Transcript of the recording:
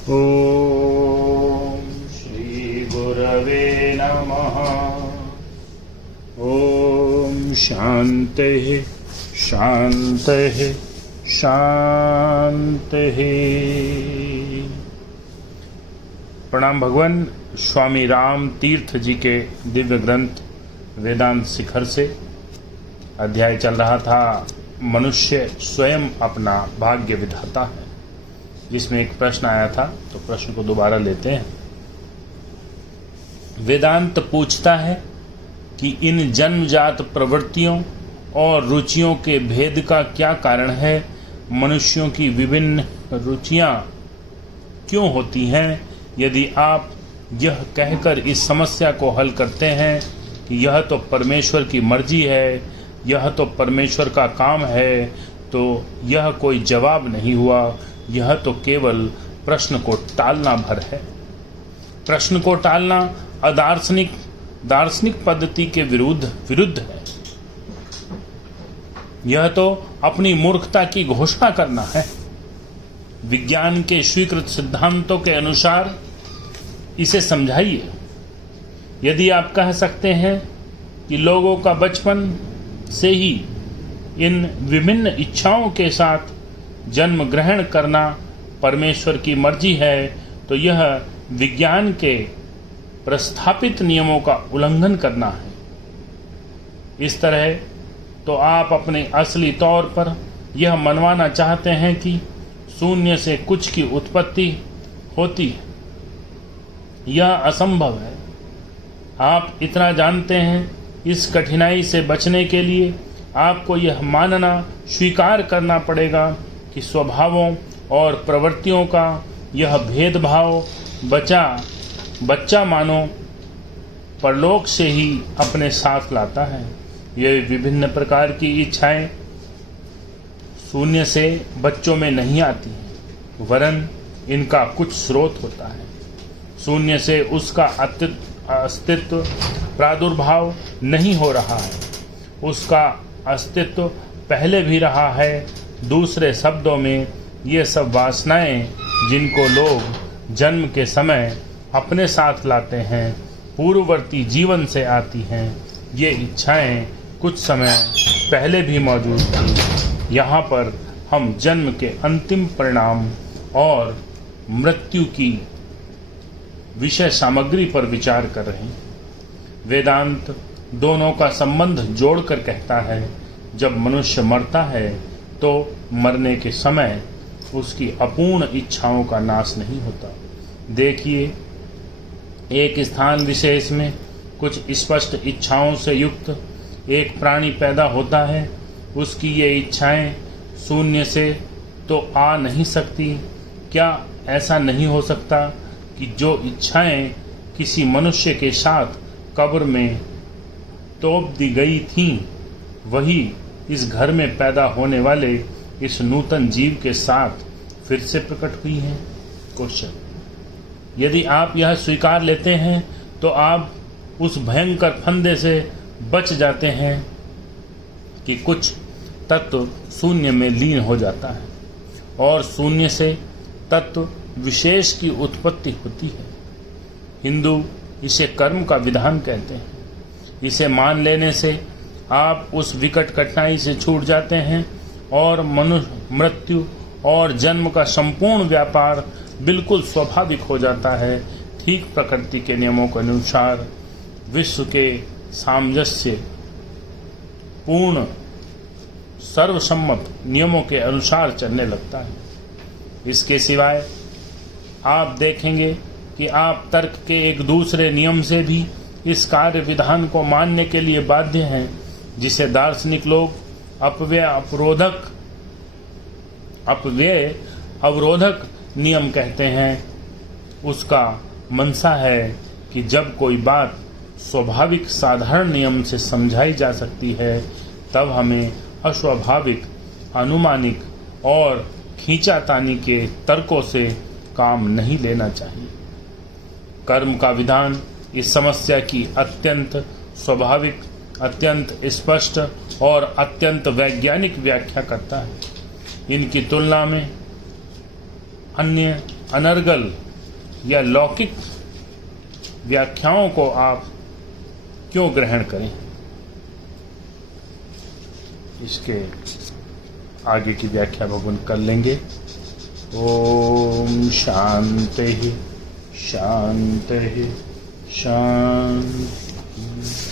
ॐ श्री गुरवे नमः। ॐ शान्तिः शान्तिः शान्तिः। प्रणाम भगवान। स्वामी राम तीर्थ जी के दिव्य ग्रंथ वेदांत शिखर से अध्याय चल रहा था मनुष्य स्वयं अपना भाग्य विधाता है, जिसमें एक प्रश्न आया था, तो प्रश्न को दोबारा लेते हैं। वेदांत पूछता है कि इन जन्मजात प्रवृत्तियों और रुचियों के भेद का क्या कारण है। मनुष्यों की विभिन्न रुचियां क्यों होती हैं? यदि आप यह कहकर इस समस्या को हल करते हैं कि यह तो परमेश्वर की मर्जी है, यह तो परमेश्वर का काम है, तो यह कोई जवाब नहीं हुआ, यह तो केवल प्रश्न को टालना भर है। प्रश्न को टालना दार्शनिक पद्धति के विरुद्ध है। यह तो अपनी मूर्खता की घोषणा करना है। विज्ञान के स्वीकृत सिद्धांतों के अनुसार इसे समझाइए। यदि आप कह सकते हैं कि लोगों का बचपन से ही इन विभिन्न इच्छाओं के साथ जन्म ग्रहण करना परमेश्वर की मर्जी है, तो यह विज्ञान के प्रस्थापित नियमों का उल्लंघन करना है। इस तरह तो आप अपने असली तौर पर यह मनवाना चाहते हैं कि शून्य से कुछ की उत्पत्ति होती है। यह असंभव है। आप इतना जानते हैं, इस कठिनाई से बचने के लिए आपको यह मानना स्वीकार करना पड़ेगा कि स्वभावों और प्रवृत्तियों का यह भेदभाव बच्चा मानो परलोक से ही अपने साथ लाता है। ये विभिन्न प्रकार की इच्छाएं शून्य से बच्चों में नहीं आती हैं, वरन इनका कुछ स्रोत होता है। शून्य से उसका अस्तित्व प्रादुर्भाव नहीं हो रहा है, उसका अस्तित्व पहले भी रहा है। दूसरे शब्दों में, ये सब वासनाएं जिनको लोग जन्म के समय अपने साथ लाते हैं, पूर्ववर्ती जीवन से आती हैं। ये इच्छाएं कुछ समय पहले भी मौजूद थी। यहाँ पर हम जन्म के अंतिम परिणाम और मृत्यु की विषय सामग्री पर विचार कर रहे हैं। वेदांत दोनों का संबंध जोड़कर कहता है, जब मनुष्य मरता है तो मरने के समय उसकी अपूर्ण इच्छाओं का नाश नहीं होता। देखिए, एक स्थान विशेष में कुछ स्पष्ट इच्छाओं से युक्त एक प्राणी पैदा होता है। उसकी ये इच्छाएं शून्य से तो आ नहीं सकती। क्या ऐसा नहीं हो सकता कि जो इच्छाएं किसी मनुष्य के साथ कब्र में तोप दी गई थीं, वही इस घर में पैदा होने वाले इस नूतन जीव के साथ फिर से प्रकट हुई हैं? क्वेश्चन। यदि आप यह स्वीकार लेते हैं तो आप उस भयंकर फंदे से बच जाते हैं कि कुछ तत्व शून्य में लीन हो जाता है और शून्य से तत्व विशेष की उत्पत्ति होती है। हिंदू इसे कर्म का विधान कहते हैं। इसे मान लेने से आप उस विकट कठिनाई से छूट जाते हैं और मृत्यु और जन्म का संपूर्ण व्यापार बिल्कुल स्वाभाविक हो जाता है। ठीक प्रकृति के नियमों के अनुसार विश्व के सामंजस्य पूर्ण सर्वसम्मत नियमों के अनुसार चलने लगता है। इसके सिवाय आप देखेंगे कि आप तर्क के एक दूसरे नियम से भी इस कार्य विधान को मानने के लिए बाध्य हैं, जिसे दार्शनिक लोग अपव्यय अवरोधक नियम कहते हैं। उसका मंशा है कि जब कोई बात स्वाभाविक साधारण नियम से समझाई जा सकती है, तब हमें अस्वाभाविक, अनुमानिक और खींचातानी के तर्कों से काम नहीं लेना चाहिए। कर्म का विधान इस समस्या की अत्यंत स्वाभाविक, अत्यंत स्पष्ट और अत्यंत वैज्ञानिक व्याख्या करता है। इनकी तुलना में अन्य अनर्गल या लौकिक व्याख्याओं को आप क्यों ग्रहण करें? इसके आगे की व्याख्या भगवान कर लेंगे। ओम शांति शांति शांति।